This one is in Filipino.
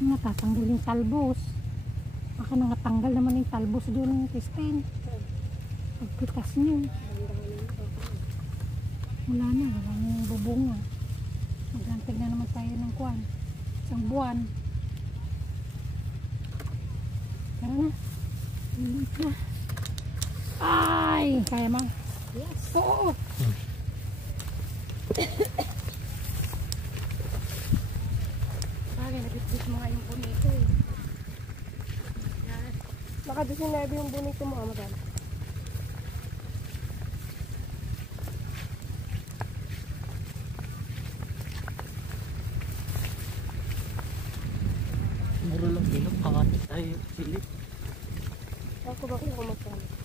Natatanggal yung talbos. Baka nangatanggal naman yung talbos doon ng testin. Pagpitas niyo. Wala na yung bubunga. Magantag na naman tayo ng kuwan. Isang buwan. Tara na. Ulit na. Ay! Kaya mo? Yes. Oo. Bagay, nabitbit mo nga yung bonito eh. Nakadesinebe yung bonito mo, madam. Mura lang bilog, pangatit ay silip. Ako ba kung kumagkano?